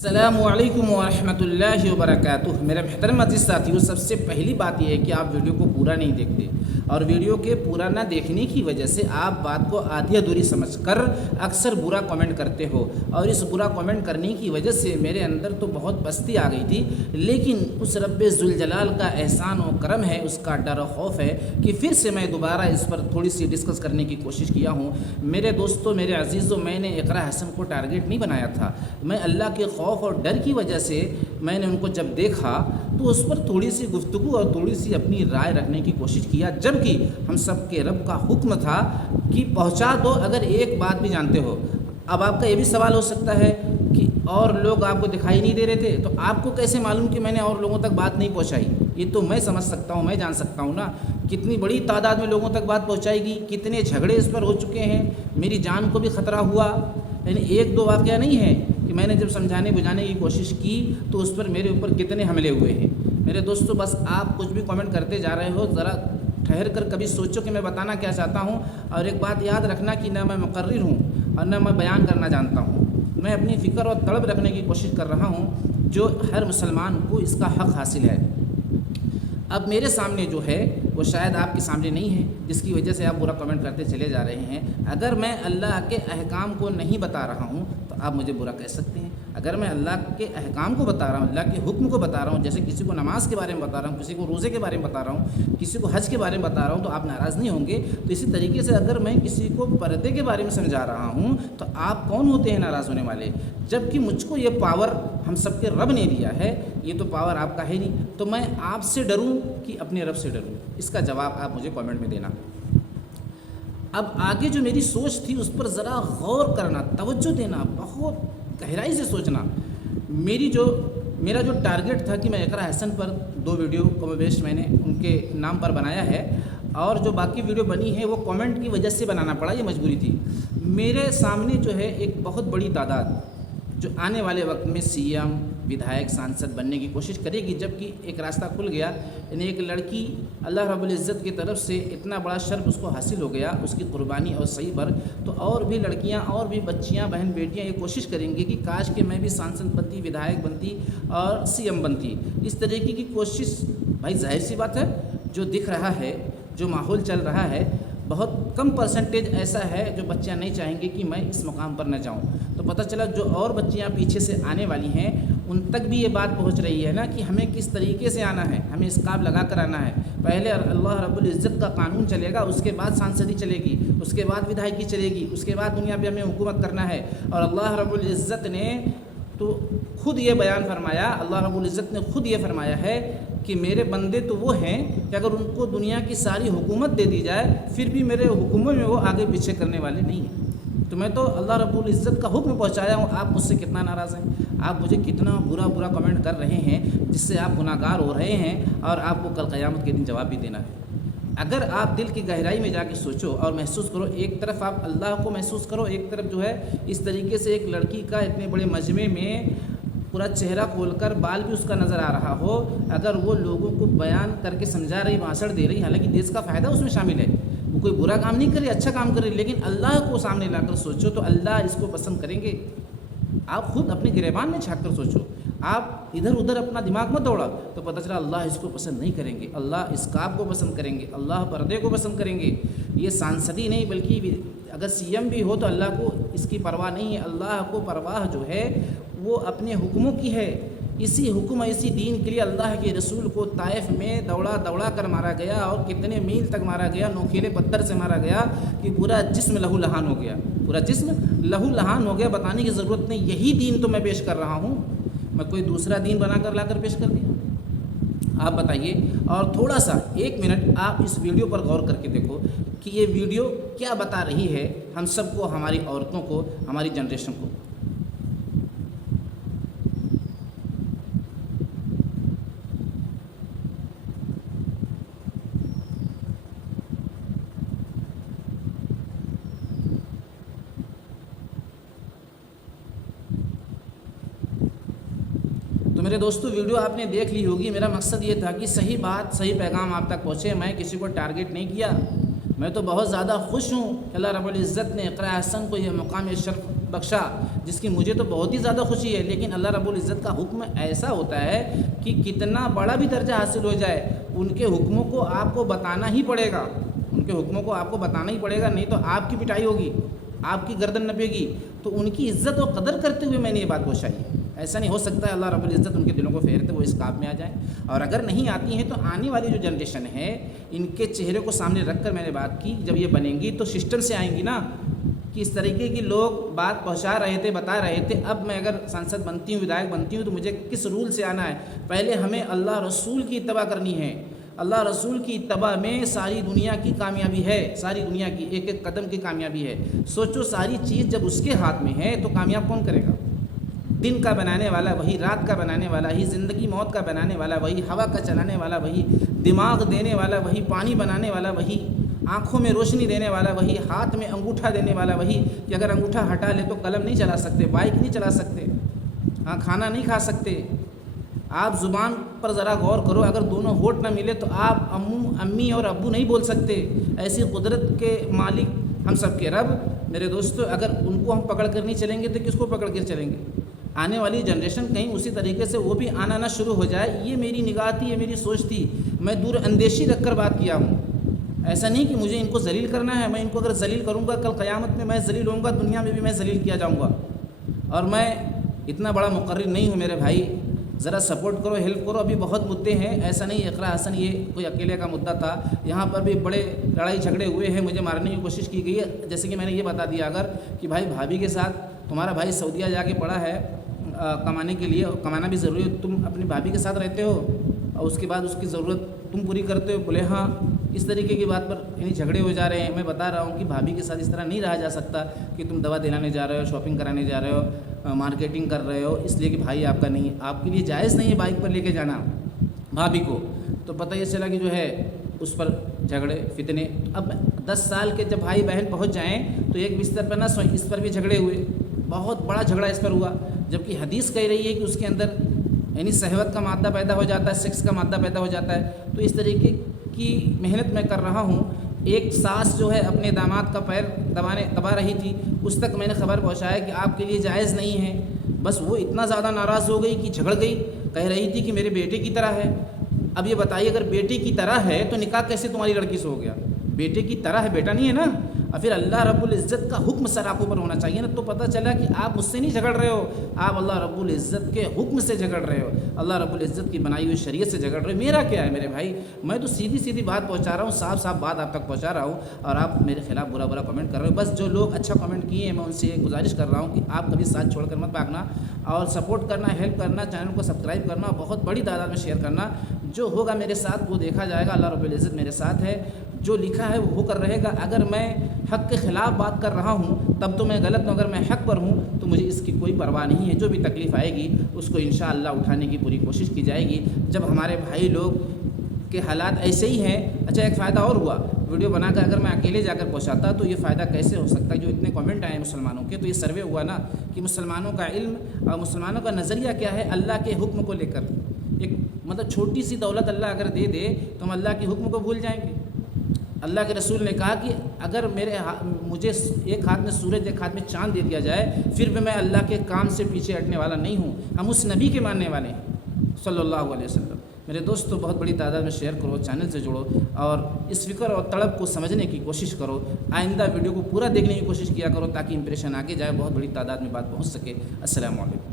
السلام علیکم ورحمۃ اللہ وبرکاتہ۔ میرے محترم عزیز ساتھیوں، سب سے پہلی بات یہ ہے کہ آپ ویڈیو کو پورا نہیں دیکھتے، اور ویڈیو کے پورا نہ دیکھنے کی وجہ سے آپ بات کو آدھی ادھوری سمجھ کر اکثر برا کمنٹ کرتے ہو، اور اس برا کمنٹ کرنے کی وجہ سے میرے اندر تو بہت پستی آ گئی تھی، لیکن اس رب ذوالجلال کا احسان و کرم ہے، اس کا ڈر و خوف ہے کہ پھر سے میں دوبارہ اس پر تھوڑی سی ڈسکس کرنے کی کوشش کیا ہوں۔ میرے دوستوں، میرے عزیزوں، میں نے اقرا حسن کو ٹارگٹ نہیں بنایا تھا، میں اللہ کے خوف اور ڈر کی وجہ سے میں نے ان کو جب دیکھا تو اس پر تھوڑی سی گفتگو اور تھوڑی سی اپنی رائے رکھنے کی کوشش کیا، جبکہ ہم سب کے رب کا حکم تھا کہ پہنچا دو اگر ایک بات بھی جانتے ہو۔ اب آپ کا یہ بھی سوال ہو سکتا ہے کہ اور لوگ آپ کو دکھائی نہیں دے رہے تھے، تو آپ کو کیسے معلوم کہ میں نے اور لوگوں تک بات نہیں پہنچائی؟ یہ تو میں سمجھ سکتا ہوں، میں جان سکتا ہوں نا، کتنی بڑی تعداد میں لوگوں تک بات پہنچائے گی، کتنے جھگڑے اس پر ہو چکے ہیں، میری جان کو بھی خطرہ ہوا۔ یعنی ایک دو واقعہ نہیں ہے کہ میں نے جب سمجھانے بجھانے کی کوشش کی تو اس پر میرے اوپر کتنے حملے ہوئے ہیں۔ میرے دوستو، بس آپ کچھ بھی کمنٹ کرتے جا رہے ہو، ذرا ٹھہر کر کبھی سوچو کہ میں بتانا کیا چاہتا ہوں، اور ایک بات یاد رکھنا کہ نہ میں مقرر ہوں اور نہ میں بیان کرنا جانتا ہوں، میں اپنی فکر اور طلب رکھنے کی کوشش کر رہا ہوں جو ہر مسلمان کو اس کا حق حاصل ہے۔ اب میرے سامنے جو ہے وہ شاید آپ کے سامنے نہیں ہے، جس کی وجہ سے آپ برا کمنٹ کرتے چلے جا رہے ہیں۔ اگر میں اللہ کے احکام کو نہیں بتا رہا ہوں تو آپ مجھے برا کہہ سکتے ہیں، اگر میں اللہ کے احکام کو بتا رہا ہوں، اللہ کے حکم کو بتا رہا ہوں، جیسے کسی کو نماز کے بارے میں بتا رہا ہوں، کسی کو روزے کے بارے میں بتا رہا ہوں، کسی کو حج کے بارے میں بتا رہا ہوں، تو آپ ناراض نہیں ہوں گے۔ تو اسی طریقے سے اگر میں کسی کو پردے کے بارے میں سمجھا رہا ہوں تو آپ کون ہوتے ہیں ناراض ہونے والے؟ جبکہ مجھ کو یہ پاور ہم سب کے رب نے دیا ہے، یہ تو پاور آپ کا ہے نہیں، تو میں آپ سے ڈروں کہ اپنے رب سے ڈروں؟ اس کا جواب آپ مجھے کامنٹ میں دینا۔ اب آگے جو میری سوچ تھی اس پر ذرا غور کرنا، توجہ دینا، بہت گہرائی سے سوچنا۔ میرا جو ٹارگٹ تھا کہ میں اقرا حسن پر 2 ویڈیو کم بیش میں نے ان کے نام پر بنایا ہے، اور جو باقی ویڈیو بنی ہے وہ کامنٹ کی وجہ سے بنانا پڑا، یہ مجبوری تھی۔ میرے سامنے جو ہے ایک بہت بڑی تعداد جو آنے والے وقت میں سی ایم، ودھایک، سانسد بننے کی کوشش کرے گی، جبکہ ایک راستہ کھل گیا، یعنی ایک لڑکی اللہ رب العزت کی طرف سے اتنا بڑا شرف اس کو حاصل ہو گیا، اس کی قربانی اور صحیح پر، تو اور بھی لڑکیاں اور بھی بچیاں، بہن بیٹیاں یہ کوشش کریں گی کہ کاش کہ میں بھی سانسد بنتی، ودھایک بنتی اور سی ایم بنتی۔ اس طریقے کی کوشش، بھائی ظاہر سی بات ہے، جو دکھ رہا ہے، جو ماحول چل رہا ہے، بہت کم پرسنٹیج ایسا ہے جو بچیاں نہیں چاہیں گے کہ میں اس مقام پر نہ جاؤں۔ تو پتہ چلا جو اور بچیاں پیچھے سے آنے والی ہیں ان تک بھی یہ بات پہنچ رہی ہے نا کہ ہمیں کس طریقے سے آنا ہے، ہمیں اسکاب لگا کر آنا ہے۔ پہلے اللہ رب العزت کا قانون چلے گا، اس کے بعد سانسدی چلے گی، اس کے بعد ودھائکی چلے گی، اس کے بعد دنیا پہ ہمیں حکومت کرنا ہے۔ اور اللہ رب العزت نے تو خود یہ بیان فرمایا، اللہ رب العزت نے خود یہ فرمایا ہے کہ میرے بندے تو وہ ہیں کہ اگر ان کو دنیا کی ساری حکومت دے دی جائے پھر بھی میرے حکومت میں وہ آگے پیچھے کرنے والے نہیں ہیں۔ تو میں تو اللہ رب العزت کا حکم پہنچایا ہوں، آپ مجھ سے کتنا ناراض ہیں، آپ مجھے کتنا برا کمنٹ کر رہے ہیں، جس سے آپ گناہ گار ہو رہے ہیں، اور آپ کو کل قیامت کے دن جواب بھی دینا ہے۔ اگر آپ دل کی گہرائی میں جا کے سوچو اور محسوس کرو، ایک طرف آپ اللہ کو محسوس کرو، ایک طرف جو ہے اس طریقے سے ایک لڑکی کا اتنے بڑے مجمع میں پورا چہرہ کھول کر بال بھی اس کا نظر آ رہا ہو، اگر وہ لوگوں کو بیان کر کے سمجھا رہی، بھاشڑ دے رہی، حالانکہ دیش کا فائدہ اس میں شامل ہے، وہ کوئی برا کام نہیں کر رہی، اچھا کام کر رہی، لیکن اللہ کو سامنے لا کر سوچو تو اللہ اس کو پسند کریں گے؟ آپ خود اپنے گریبان میں جھانک کر سوچو، آپ ادھر ادھر اپنا دماغ مت دوڑا تو پتہ چلا اللہ اس کو پسند نہیں کریں گے، اللہ اسکاب کو پسند کریں گے، اللہ پردے کو پسند کریں گے۔ یہ سانسدی نہیں بلکہ اگر سی ایم بھی ہو تو اللہ کو اس کی پرواہ نہیں ہے، اللہ کو پرواہ جو ہے وہ اپنے حکموں کی ہے۔ اسی حکم، اسی دین کے لیے اللہ کے رسول کو طائف میں دوڑا کر مارا گیا، اور کتنے میل تک مارا گیا، نوکیلے پتھر سے مارا گیا کہ پورا جسم لہو لہان ہو گیا، پورا جسم لہو لہان ہو گیا۔ بتانے کی ضرورت نہیں، یہی دین تو میں پیش کر رہا ہوں، میں کوئی دوسرا دین بنا کر لا کر پیش کر دیا؟ آپ بتائیے۔ اور تھوڑا سا 1 منٹ آپ اس ویڈیو پر غور کر کے دیکھو کہ یہ ویڈیو کیا بتا رہی ہے ہم سب کو، ہماری عورتوں کو، ہماری جنریشن کو۔ تو میرے دوستو، ویڈیو آپ نے دیکھ لی ہوگی، میرا مقصد یہ تھا کہ صحیح بات، صحیح پیغام آپ تک پہنچے، میں کسی کو ٹارگٹ نہیں کیا۔ میں تو بہت زیادہ خوش ہوں کہ اللہ رب العزت نے اقرا حسن کو یہ مقام شرف بخشا جس کی مجھے تو بہت ہی زیادہ خوشی ہے، لیکن اللہ رب العزت کا حکم ایسا ہوتا ہے کہ کتنا بڑا بھی درجہ حاصل ہو جائے ان کے حکموں کو آپ کو بتانا ہی پڑے گا، ان کے حکموں کو آپ کو بتانا ہی پڑے گا، نہیں تو آپ کی پٹائی ہوگی، آپ کی گردن نپے گی۔ تو ان کی عزت و قدر کرتے ہوئے میں نے یہ بات پہنچائی ہے۔ ایسا نہیں ہو سکتا ہے اللہ رب العزت ان کے دلوں کو پھیرتے وہ اس کام میں آ جائیں، اور اگر نہیں آتی ہیں تو آنے والی جو جنریشن ہے ان کے چہرے کو سامنے رکھ کر میں نے بات کی، جب یہ بنیں گی تو سسٹم سے آئیں گی نا، کہ اس طریقے کی لوگ بات پہنچا رہے تھے، بتا رہے تھے، اب میں اگر سانسد بنتی ہوں، ودھائک بنتی ہوں، تو مجھے کس رول سے آنا ہے؟ پہلے ہمیں اللہ رسول کی اتباع کرنی ہے۔ اللہ رسول کی اتباع میں ساری دنیا کی کامیابی ہے، ساری دنیا کی ایک ایک قدم کی کامیابی ہے۔ سوچو ساری چیز جب اس کے ہاتھ میں ہے تو کامیاب کون کرے گا؟ دن کا بنانے والا وہی، رات کا بنانے والا وہی، زندگی موت کا بنانے والا وہی، ہوا کا چلانے والا وہی، دماغ دینے والا وہی، پانی بنانے والا وہی، آنکھوں میں روشنی دینے والا وہی، ہاتھ میں انگوٹھا دینے والا وہی، کہ اگر انگوٹھا ہٹا لے تو قلم نہیں چلا سکتے، بائک نہیں چلا سکتے، کھانا نہیں کھا سکتے۔ آپ زبان پر ذرا غور کرو، اگر دونوں ہونٹ نہ ملے تو آپ امی اور ابو نہیں بول سکتے۔ ایسی قدرت کے مالک ہم سب کے رب، میرے دوستو، اگر ان کو ہم پکڑ کر نہیں چلیں گے تو کس کو پکڑ کر چلیں گے؟ آنے والی جنریشن کہیں اسی طریقے سے وہ بھی آنا نہ شروع ہو جائے، یہ میری نگاہ تھی، یہ میری سوچ تھی، میں دور اندیشی رکھ کر بات کیا ہوں۔ ایسا نہیں کہ مجھے ان کو ذلیل کرنا ہے، میں ان کو اگر ذلیل کروں گا کل قیامت میں میں ذلیل ہوں گا، دنیا میں بھی میں ذلیل کیا جاؤں گا، اور میں اتنا بڑا مقرر نہیں ہوں میرے بھائی، ذرا سپورٹ کرو، ہیلپ کرو۔ ابھی بہت مدعے ہیں، ایسا نہیں اقرا حسن یہ کوئی اکیلے کا مدعا تھا، یہاں پر بھی بڑے لڑائی جھگڑے ہوئے ہیں، مجھے مارنے کی کوشش کی گئی ہے۔ جیسے کہ میں نے یہ بتا دیا اگر کہ بھائی بھابھی کے ساتھ تمہارا بھائی سعودیہ جا کے پڑا ہے کمانے کے لیے، کمانا بھی ضروری ہے، تم اپنی بھابھی کے ساتھ رہتے ہو اور اس کے بعد اس کی ضرورت تم پوری کرتے ہو، بولے ہاں، اس طریقے کی بات پر یعنی جھگڑے ہو جا رہے ہیں۔ میں بتا رہا ہوں کہ بھابھی کے ساتھ اس طرح نہیں رہا جا سکتا کہ تم دوا دلانے جا رہے ہو، شاپنگ کرانے جا رہے ہو، مارکیٹنگ کر رہے ہو، اس لیے کہ بھائی آپ کا نہیں، آپ کے لیے جائز نہیں ہے بائک پر لے کے جانا بھابھی کو، تو پتہ یہ چلا کہ جو ہے اس پر جھگڑے فتنے۔ اب 10 سال کے جب بھائی بہن پہنچ جائیں تو ایک بستر پر نہ سوئیں، اس پر بھی جھگڑے ہوئے، بہت بڑا جھگڑا اس پر ہوا، جبکہ حدیث کہہ رہی ہے کہ اس کے اندر یعنی شہوت کا مادہ پیدا ہو جاتا ہے، سیکس کا مادہ پیدا ہو جاتا ہے۔ تو اس طریقے کی محنت میں کر رہا ہوں۔ ایک ساس جو ہے اپنے داماد کا پیر دبا رہی تھی، اس تک میں نے خبر پہنچایا کہ آپ کے لیے جائز نہیں ہے، بس وہ اتنا زیادہ ناراض ہو گئی کہ جھگڑ گئی، کہہ رہی تھی کہ میرے بیٹے کی طرح ہے۔ اب یہ بتائیے اگر بیٹے کی طرح ہے تو نکاح کیسے تمہاری لڑکی سے ہو گیا؟ بیٹے کی طرح ہے، بیٹا نہیں ہے نا۔ اور پھر اللہ رب العزت کا حکم سر آنکھوں پر ہونا چاہیے نا، تو پتہ چلا کہ آپ مجھ سے نہیں جھگڑ رہے ہو، آپ اللہ رب العزت کے حکم سے جھگڑ رہے ہو، اللہ رب العزت کی بنائی ہوئی شریعت سے جھگڑ رہے ہو۔ میرا کیا ہے میرے بھائی، میں تو سیدھی سیدھی بات پہنچا رہا ہوں، صاف صاف بات آپ تک پہنچا رہا ہوں، اور آپ میرے خلاف برا برا کمنٹ کر رہے ہو۔ بس جو لوگ اچھا کمنٹ کیے ہیں میں ان سے یہ گزارش کر رہا ہوں کہ آپ کبھی ساتھ چھوڑ کر مت بھاگنا، اور سپورٹ کرنا، ہیلپ کرنا، چینل کو سبسکرائب کرنا، بہت بڑی تعداد میں شیئر کرنا۔ جو ہوگا میرے ساتھ وہ دیکھا جائے گا، اللہ رب العزت میرے ساتھ ہے، جو لکھا ہے وہ ہو کر رہے گا۔ اگر میں حق کے خلاف بات کر رہا ہوں تب تو میں غلط ہوں، اگر میں حق پر ہوں تو مجھے اس کی کوئی پرواہ نہیں ہے۔ جو بھی تکلیف آئے گی اس کو انشاءاللہ اٹھانے کی پوری کوشش کی جائے گی۔ جب ہمارے بھائی لوگ کے حالات ایسے ہی ہیں، اچھا ایک فائدہ اور ہوا، ویڈیو بنا کر اگر میں اکیلے جا کر پہنچاتا تو یہ فائدہ کیسے ہو سکتا ہے؟ جو اتنے کمنٹ آئے ہیں مسلمانوں کے، تو یہ سروے ہوا نا کہ مسلمانوں کا علم اور مسلمانوں کا نظریہ کیا ہے اللہ کے حکم کو لے کر۔ ایک مطلب چھوٹی سی دولت اللہ اگر دے دے تو ہم اللہ کے حکم کو بھول جائیں گے؟ اللہ کے رسول نے کہا کہ اگر مجھے ایک ہاتھ میں سورج ایک ہاتھ میں چاند دے دیا جائے پھر بھی میں اللہ کے کام سے پیچھے ہٹنے والا نہیں ہوں۔ ہم اس نبی کے ماننے والے ہیں صلی اللہ علیہ وسلم۔ میرے دوستو بہت بڑی تعداد میں شیئر کرو، چینل سے جڑو، اور اس فکر اور طلب کو سمجھنے کی کوشش کرو۔ آئندہ ویڈیو کو پورا دیکھنے کی کوشش کیا کرو تاکہ امپریشن آگے جائے، بہت بڑی تعداد میں بات پہنچ سکے۔ السلام علیکم۔